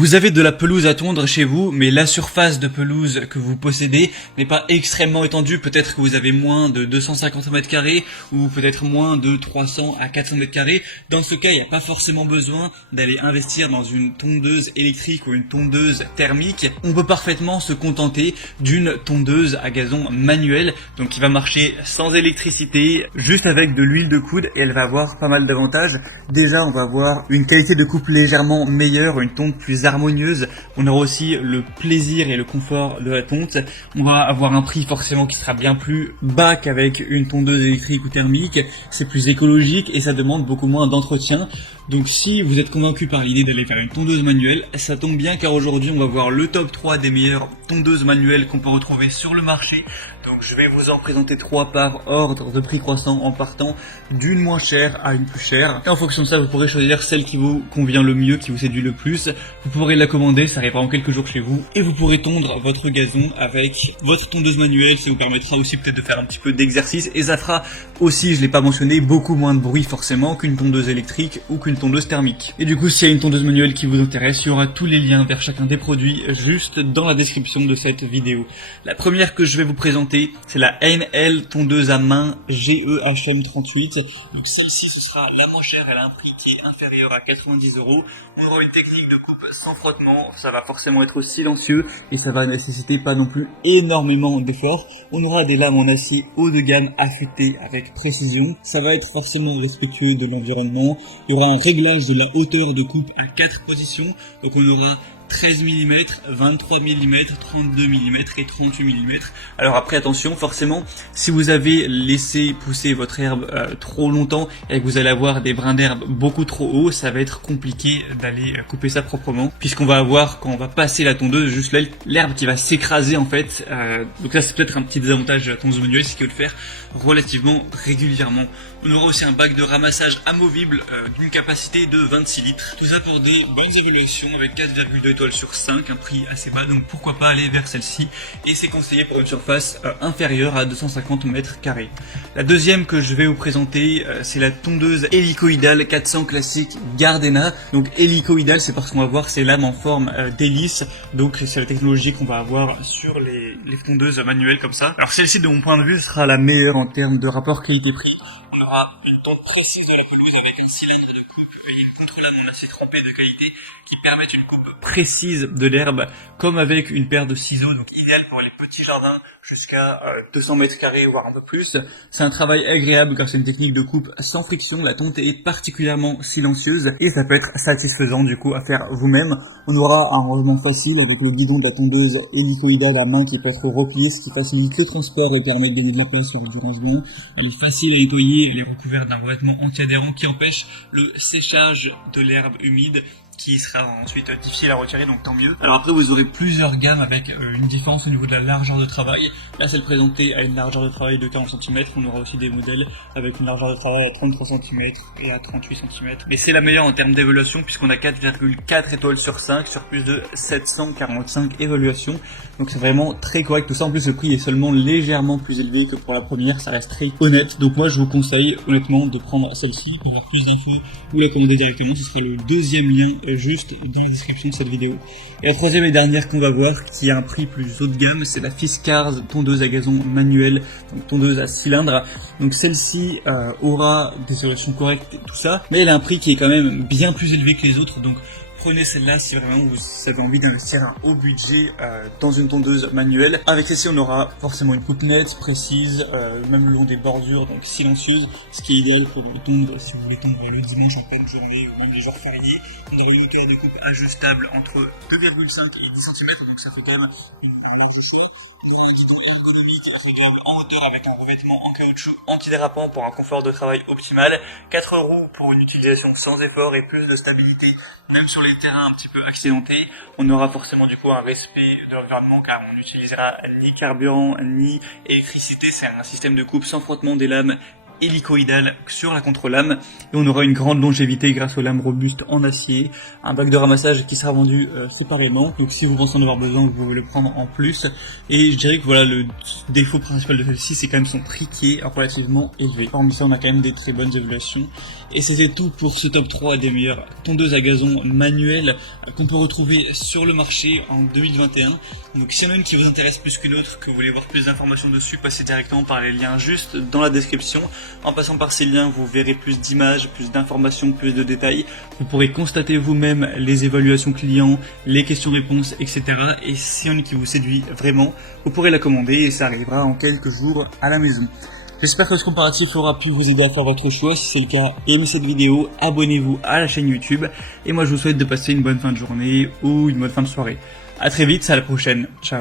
Vous avez de la pelouse à tondre chez vous, mais la surface de pelouse que vous possédez n'est pas extrêmement étendue. Peut-être que vous avez moins de 250 mètres carrés ou peut-être moins de 300 à 400 mètres carrés. Dans ce cas, il n'y a pas forcément besoin d'aller investir dans une tondeuse électrique ou une tondeuse thermique. On peut parfaitement se contenter d'une tondeuse à gazon manuelle, donc qui va marcher sans électricité, juste avec de l'huile de coude, et elle va avoir pas mal d'avantages. Déjà, on va avoir une qualité de coupe légèrement meilleure, une tonte plus harmonieuse. On aura aussi le plaisir et le confort de la tonte. On va avoir un prix forcément qui sera bien plus bas qu'avec une tondeuse électrique ou thermique. C'est plus écologique et ça demande beaucoup moins d'entretien. Donc si vous êtes convaincu par l'idée d'aller vers une tondeuse manuelle, ça tombe bien car aujourd'hui on va voir le top 3 des meilleures tondeuses manuelles qu'on peut retrouver sur le marché. Donc je vais vous en présenter 3 par ordre de prix croissant en partant d'une moins chère à une plus chère. Et en fonction de ça, vous pourrez choisir celle qui vous convient le mieux, qui vous séduit le plus. Vous pourrez la commander, ça arrivera en quelques jours chez vous. Et vous pourrez tondre votre gazon avec votre tondeuse manuelle. Ça vous permettra aussi peut-être de faire un petit peu d'exercice. Et ça fera aussi, je l'ai pas mentionné, beaucoup moins de bruit forcément qu'une tondeuse électrique ou qu'une tondeuse thermique. Et du coup, s'il y a une tondeuse manuelle qui vous intéresse, il y aura tous les liens vers chacun des produits juste dans la description de cette vidéo. La première que je vais vous présenter, c'est la NL tondeuse à main GEHM 38. Donc celle-ci, ce sera la moins chère, elle a un prix qui est inférieur à 90 €. On aura une technique de coupe sans frottement, ça va forcément être silencieux et ça va nécessiter pas non plus énormément d'efforts. On aura des lames en acier haut de gamme affûtées avec précision. Ça va être forcément respectueux de l'environnement. Il y aura un réglage de la hauteur de coupe à 4 positions. Donc on aura 13 mm, 23 mm, 32 mm et 38 mm. Alors après attention, forcément, si vous avez laissé pousser votre herbe trop longtemps et que vous allez avoir des brins d'herbe beaucoup trop hauts, ça va être compliqué d'aller couper ça proprement, puisqu'on va avoir, quand on va passer la tondeuse, juste l'herbe qui va s'écraser en fait. Donc ça c'est peut-être un petit désavantage de la tondeuse manuelle, c'est qu'il faut le faire relativement régulièrement. On aura aussi un bac de ramassage amovible d'une capacité de 26 litres. Tout ça pour des bonnes évaluations avec 4,2 étoiles sur 5, un prix assez bas, donc pourquoi pas aller vers celle-ci. Et c'est conseillé pour une surface inférieure à 250 mètres carrés. La deuxième que je vais vous présenter, c'est la tondeuse hélicoïdale 400 classique Gardena. Donc hélicoïdale, c'est parce qu'on va voir ces lames en forme d'hélice. Donc c'est la technologie qu'on va avoir sur les tondeuses manuelles comme ça. Alors celle-ci, de mon point de vue, sera la meilleure en termes de rapport qualité-prix. On aura une tonte précise dans la pelouse avec un cylindre de coupe et une contre-lame en acier trempé de qualité qui permettent une coupe précise de l'herbe, comme avec une paire de ciseaux, donc idéal pour les petits jardins jusqu'à 200 mètres carrés, voire un peu plus. C'est un travail agréable car c'est une technique de coupe sans friction, la tonte est particulièrement silencieuse et ça peut être satisfaisant du coup à faire vous-même. On aura un rangement facile avec le guidon de la tondeuse hélicoïdale à main qui peut être replié, ce qui facilite les transports et permet de gagner de la place sur du rangement. Elle est facile à nettoyer, elle est recouverte d'un revêtement anti-adhérent qui empêche le séchage de l'herbe humide, qui sera ensuite difficile à retirer, donc tant mieux. Alors après, vous aurez plusieurs gammes avec une différence au niveau de la largeur de travail. Là, celle présentée à une largeur de travail de 40 cm. On aura aussi des modèles avec une largeur de travail à 33 cm et à 38 cm. Mais c'est la meilleure en termes d'évaluation puisqu'on a 4,4 étoiles sur 5 sur plus de 745 évaluations. Donc c'est vraiment très correct tout ça. En plus, le prix est seulement légèrement plus élevé que pour la première. Ça reste très honnête. Donc moi, je vous conseille honnêtement de prendre celle-ci. Pour avoir plus d'infos, vous la commandez directement. Ce sera le deuxième lien juste dans la description de cette vidéo. Et la troisième et dernière qu'on va voir, qui a un prix plus haut de gamme, c'est la Fiskars tondeuse à gazon manuelle, donc tondeuse à cylindre. Donc celle-ci aura des solutions correctes et tout ça, mais elle a un prix qui est quand même bien plus élevé que les autres, donc prenez celle-là si vraiment vous avez envie d'investir un haut budget dans une tondeuse manuelle. Avec celle-ci, on aura forcément une coupe nette, précise, même le long des bordures, donc silencieuse, ce qui est idéal pour tondre si vous voulez tondre le dimanche en pleine journée ou même les jours fériés. On aura une hauteur de coupe ajustable entre 2,5 et 10 cm, donc ça fait quand même un large choix. On aura un guidon ergonomique réglable en hauteur avec un revêtement en caoutchouc antidérapant pour un confort de travail optimal. 4 roues pour une utilisation sans effort et plus de stabilité, même sur les terrains un petit peu accidentés. On aura forcément du coup un respect de l'environnement car on n'utilisera ni carburant ni électricité. C'est un système de coupe sans frottement des lames hélicoïdale sur la contre-lame et on aura une grande longévité grâce aux lames robustes en acier, un bac de ramassage qui sera vendu séparément, donc si vous pensez en avoir besoin vous pouvez le prendre en plus. Et je dirais que voilà, le défaut principal de celle-ci c'est quand même son prix qui est relativement élevé. Hormis ça on a quand même des très bonnes évaluations. Et c'était tout pour ce top 3 des meilleures tondeuses à gazon manuelles qu'on peut retrouver sur le marché en 2021. Donc s'il y en a une qui vous intéresse plus qu'une autre, que vous voulez voir plus d'informations dessus, passez directement par les liens juste dans la description. En passant par ces liens, vous verrez plus d'images, plus d'informations, plus de détails. Vous pourrez constater vous-même les évaluations clients, les questions-réponses, etc. Et si y en a une qui vous séduit vraiment, vous pourrez la commander et ça arrivera en quelques jours à la maison. J'espère que ce comparatif aura pu vous aider à faire votre choix. Si c'est le cas, aimez cette vidéo, abonnez-vous à la chaîne YouTube. Et moi je vous souhaite de passer une bonne fin de journée ou une bonne fin de soirée. A très vite, à la prochaine. Ciao.